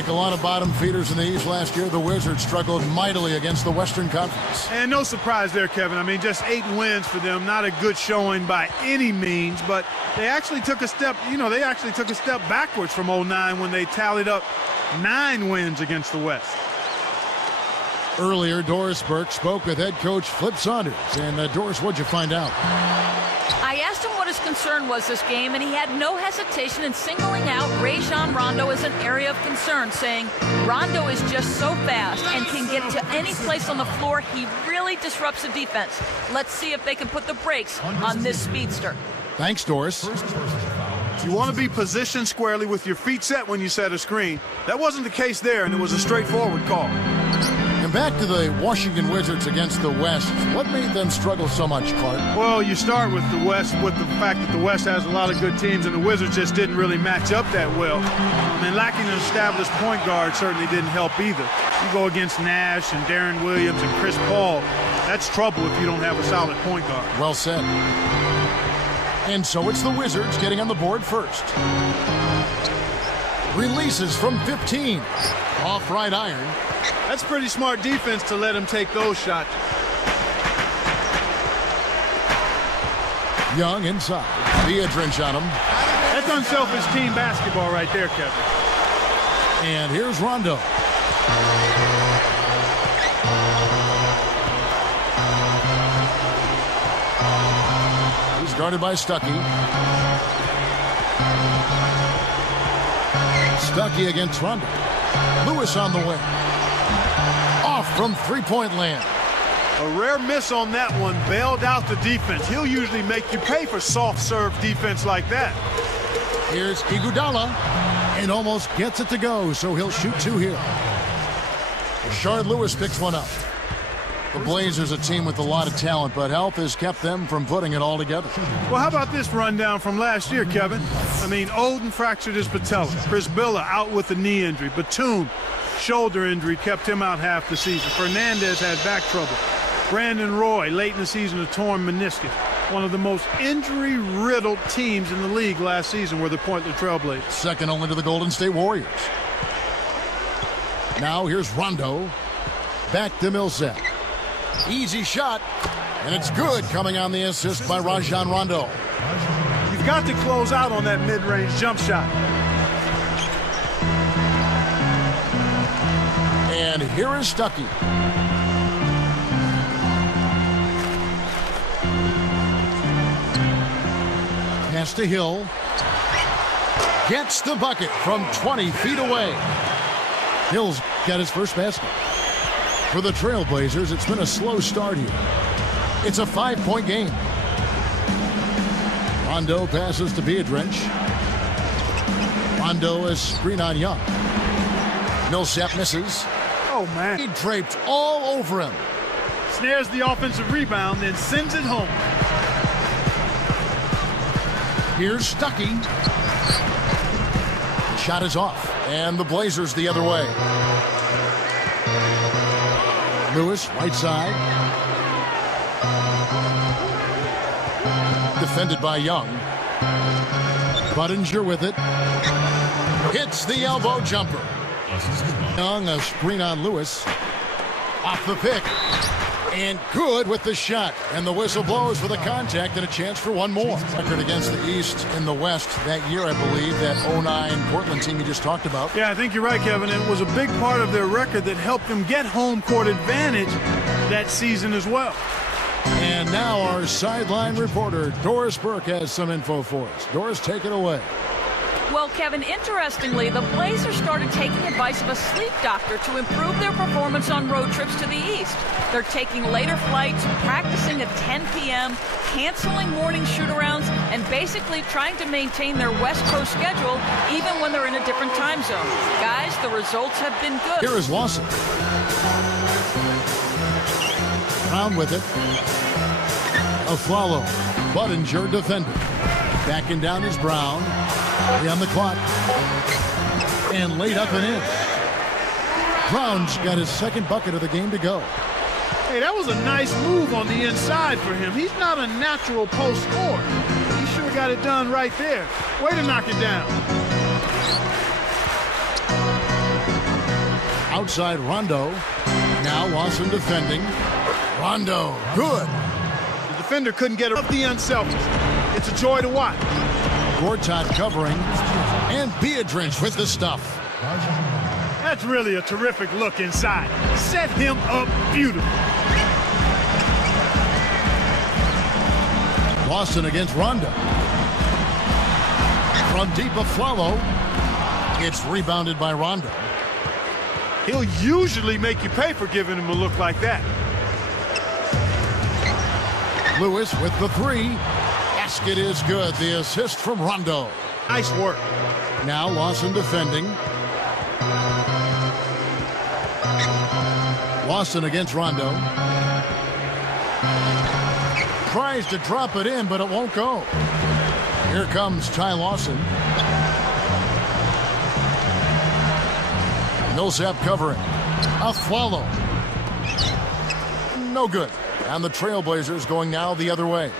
Like a lot of bottom feeders in the East last year, the Wizards struggled mightily against the Western Conference. And no surprise there, Kevin. I mean, just 8 wins for them. Not a good showing by any means, but they actually took a step, they actually took a step backwards from 09 when they tallied up 9 wins against the West. Earlier, Doris Burke spoke with head coach Flip Saunders. And Doris, what'd you find out? I asked him what his concern was this game, and he had no hesitation in singling out Rajon Rondo as an area of concern, saying Rondo is just so fast and can get to any place on the floor. He really disrupts the defense. Let's see if they can put the brakes on this speedster. Thanks, Doris. You want to be positioned squarely with your feet set when you set a screen. That wasn't the case there, and it was a straightforward call. And back to the Washington Wizards against the West. What made them struggle so much, Clark? Well, you start with the West with the fact that the West has a lot of good teams, and the Wizards just didn't really match up that well. And lacking an established point guard certainly didn't help either. You go against Nash and Darren Williams and Chris Paul. That's trouble if you don't have a solid point guard. Well said. And so it's the Wizards getting on the board first. Releases from 15. Off right iron. That's pretty smart defense to let him take those shots. Young inside. Biedrins on him. That's unselfish team basketball right there, Kevin. And here's Rondo. He's guarded by Stuckey. Stuckey against Rondo. Lewis on the way. Off from three-point land. A rare miss on that one, bailed out the defense. He'll usually make you pay for soft serve defense like that. Here's Iguodala, and almost gets it to go, so he'll shoot 2 here. Rashard Lewis picks one up. The Blazers, a team with a lot of talent, but health has kept them from putting it all together. Well, how about this rundown from last year, Kevin? I mean, Oden fractured his patella. Chris Billa out with a knee injury. Batum, shoulder injury, kept him out half the season. Fernandez had back trouble. Brandon Roy, late in the season, a torn meniscus. One of the most injury-riddled teams in the league last season were the Portland Trailblazers. Second only to the Golden State Warriors. Now here's Rondo. Back to Millsap. Easy shot, and it's good, coming on the assist by Rajon Rondo. You've got to close out on that mid-range jump shot. And here is Stuckey. Pass to Hill. Gets the bucket from 20 feet away. Hill's got his first basket. For the Trailblazers, it's been a slow start here. It's a 5-point game. Rondo passes to Biedrins. Rondo is screen on Young. Millsap misses. Oh, man. He draped all over him. Snares the offensive rebound, then sends it home. Here's Stuckey. Shot is off, and the Blazers the other way. Lewis, right side. Defended by Young. Budinger with it. Hits the elbow jumper. Young, a screen on Lewis. Off the pick. And good with the shot. And the whistle blows for the contact and a chance for one more. Record against the East and the West that year, I believe, that 09 Portland team you just talked about. Yeah, I think you're right, Kevin. It was a big part of their record that helped them get home court advantage that season as well. And now our sideline reporter, Doris Burke, has some info for us. Doris, take it away. Well, Kevin, interestingly, the Blazers started taking advice of a sleep doctor to improve their performance on road trips to the East. They're taking later flights, practicing at 10 p.m., canceling morning shoot-arounds, and basically trying to maintain their West Coast schedule even when they're in a different time zone. Guys, the results have been good. Here is Lawson. Brown with it. Aflalo. Budinger defending. Backing down is Brown. On the clock. And laid up and in. Brown's got his second bucket of the game to go. Hey, that was a nice move on the inside for him. He's not a natural post scorer. He sure got it done right there. Way to knock it down. Outside Rondo. Now Lawson defending. Rondo, good. The defender couldn't get up the unselfish. It's a joy to watch. Gortat covering. And Beadrich with the stuff. That's really a terrific look inside. Set him up beautifully. Lawson against Rondo. From deep of Flalo. It's rebounded by Rondo. He'll usually make you pay for giving him a look like that. Lewis with the three. Basket is good. The assist from Rondo. Nice work. Now Lawson defending. Lawson against Rondo. Tries to drop it in, but it won't go. Here comes Ty Lawson. Millsap covering. Aflalo. No good. And the Trailblazers going now the other way.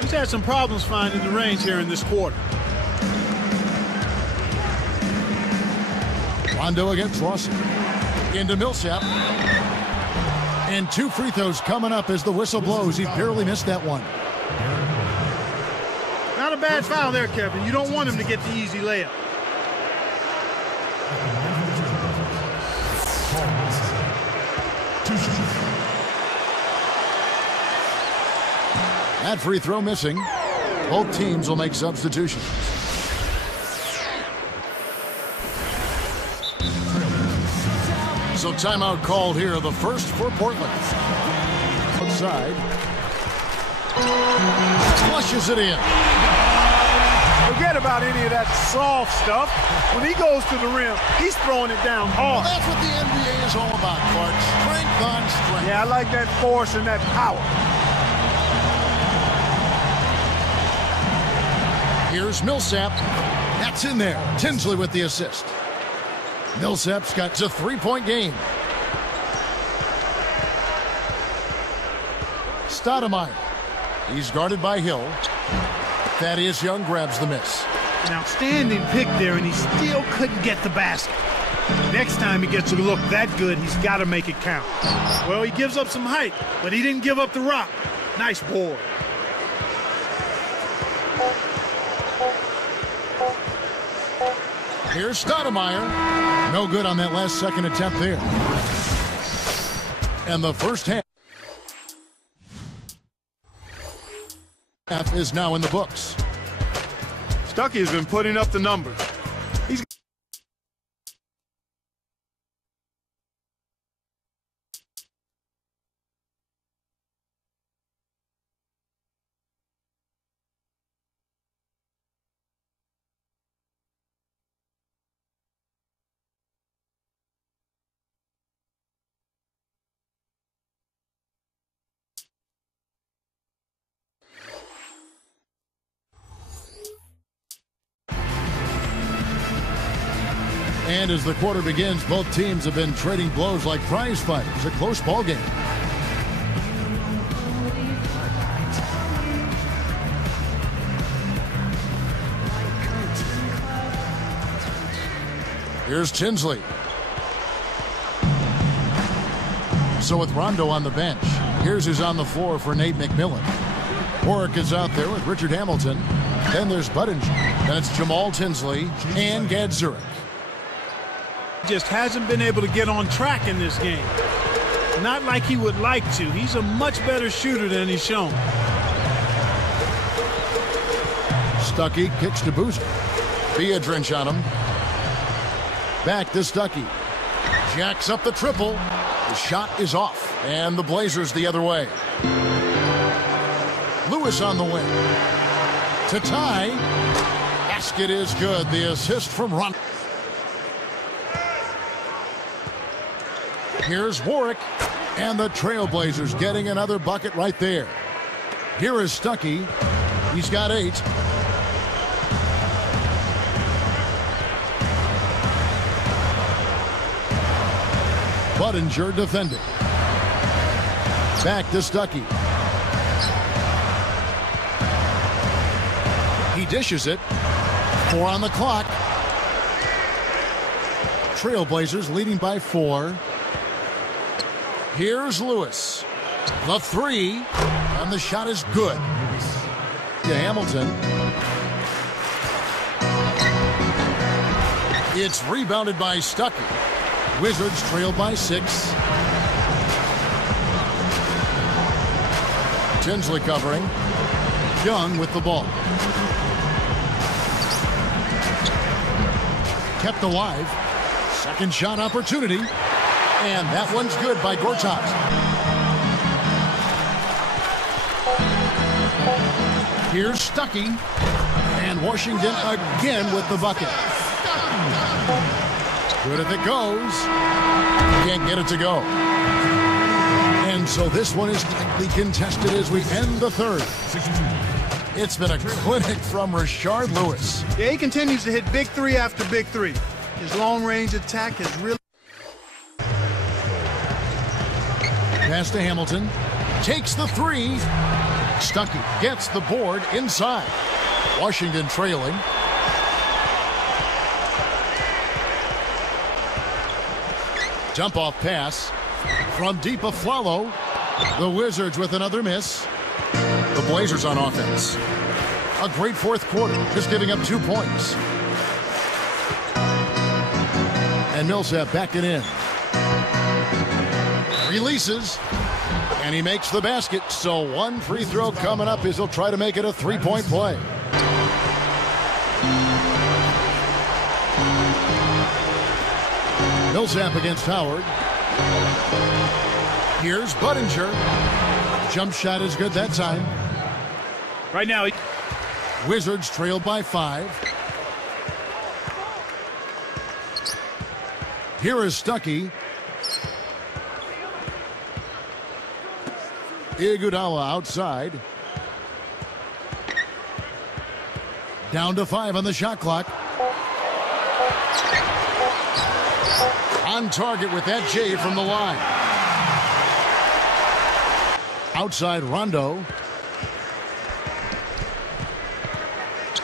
He's had some problems finding the range here in this quarter. Rondo against Lawson. Into Millsap. And 2 free throws coming up as the whistle blows. He barely missed that one. Not a bad foul there, Kevin. You don't want him to get the easy layup. That free throw missing. Both teams will make substitutions. So timeout called here, the first for Portland. Outside. Flushes it in. Forget about any of that soft stuff. When he goes to the rim, he's throwing it down hard. Well, that's what the NBA is all about, Clark. Strength on strength. Yeah, I like that force and that power. Here's Millsap. That's in there. Tinsley with the assist. Millsap's got a 3-point game. Stoudemire. He's guarded by Hill. Thaddeus Young grabs the miss. An outstanding pick there, and he still couldn't get the basket. Next time he gets a look that good, he's got to make it count. Well, he gives up some height, but he didn't give up the rock. Nice board. Here's Stoudemire. No good on that last second attempt there. And the first half is now in the books. Stuckey has been putting up the numbers. And as the quarter begins, both teams have been trading blows like prize fighters. It's a close ball game. Here's Tinsley. So with Rondo on the bench, here's who's on the floor for Nate McMillan. Warwick is out there with Richard Hamilton. Then there's Budinger. Then it's Jamal Tinsley and Gad Zurich. Just hasn't been able to get on track in this game. Not like he would like to. He's a much better shooter than he's shown. Stuckey kicks to Boozer. Beadrich on him. Back to Stuckey. Jacks up the triple. The shot is off. And the Blazers the other way. Lewis on the wing. To tie. Basket is good. The assist from Rondo. Here's Warwick, and the Trailblazers getting another bucket right there. Here is Stuckey. He's got 8. Budinger defending. Back to Stuckey. He dishes it. 4 on the clock. Trailblazers leading by 4. Here's Lewis. The 3. And the shot is good. To Hamilton. It's rebounded by Stuckey. Wizards trail by 6. Tinsley covering. Young with the ball. Kept alive. Second shot opportunity. And that one's good by Gortat. Here's Stuckey. And Washington again with the bucket. Good if it goes. Can't get it to go. And so this one is tightly contested as we end the third. It's been a clinic from Rashard Lewis. Yeah, he continues to hit big 3 after big 3. His long-range attack has really... Pass to Hamilton. Takes the 3. Stuckey gets the board inside. Washington trailing. Jump-off pass from deep Aflalo. The Wizards with another miss. The Blazers on offense. A great fourth quarter, just giving up 2 points. And Millsap backing in. Releases. And he makes the basket. So one free throw coming up as he'll try to make it a 3-point play. Millsap against Howard. Here's Budinger. Jump shot is good that time. Right now, Wizards trailed by 5. Here is Stuckey. Iguodala outside. Down to 5 on the shot clock. On target with that J from the line. Outside Rondo.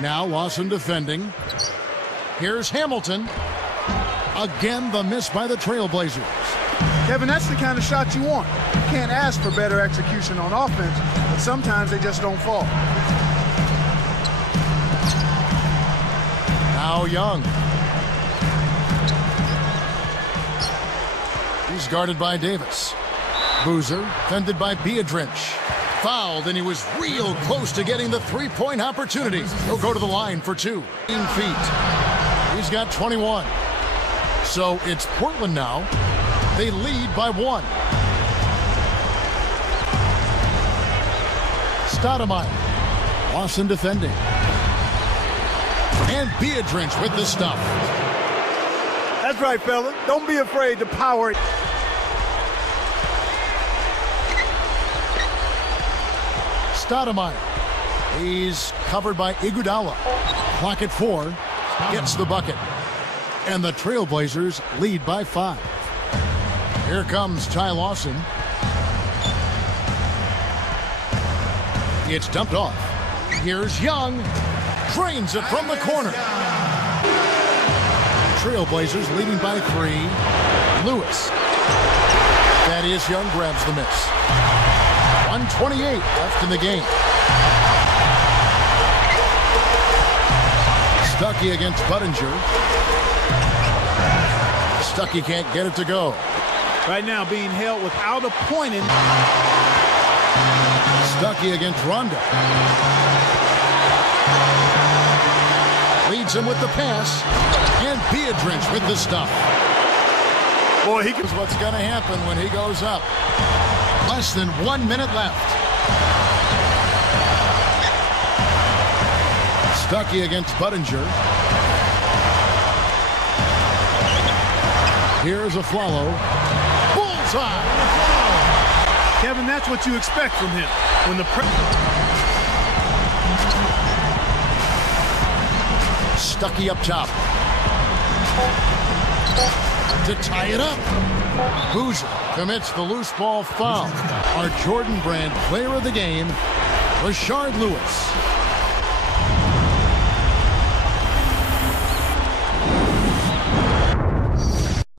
Now Lawson defending. Here's Hamilton. Again, the miss by the Trailblazers. Kevin, that's the kind of shot you want. You can't ask for better execution on offense, but sometimes they just don't fall. Now Young. He's guarded by Davis. Boozer, fended by Biedrins. Fouled, and he was real close to getting the 3-point opportunity. He'll go to the line for 2. 15 feet. He's got 21. So it's Portland now. They lead by 1. Stoudemire. Lawson defending. And Biedrins with the stuff. That's right, fella. Don't be afraid to power it. Stoudemire. He's covered by Iguodala. Clock at 4. Gets the bucket. And the Trailblazers lead by 5. Here comes Ty Lawson. It's dumped off. Here's Young. Drains it from the corner. Trailblazers leading by 3. Lewis. Thaddeus Young grabs the miss. 1:28 left in the game. Stuckey against Budinger. Stuckey can't get it to go. Right now being held without a point in. Stuckey against Rondo. Leads him with the pass. And Biedrins with the stuff. Boy, he knows what's going to happen when he goes up. Less than 1 minute left. Stuckey against Budinger. Here's Aflalo. Bullseye! Kevin, that's what you expect from him. When the Stuckey up top. To tie it up. Boozer commits the loose ball foul. Our Jordan Brand player of the game, Rashard Lewis.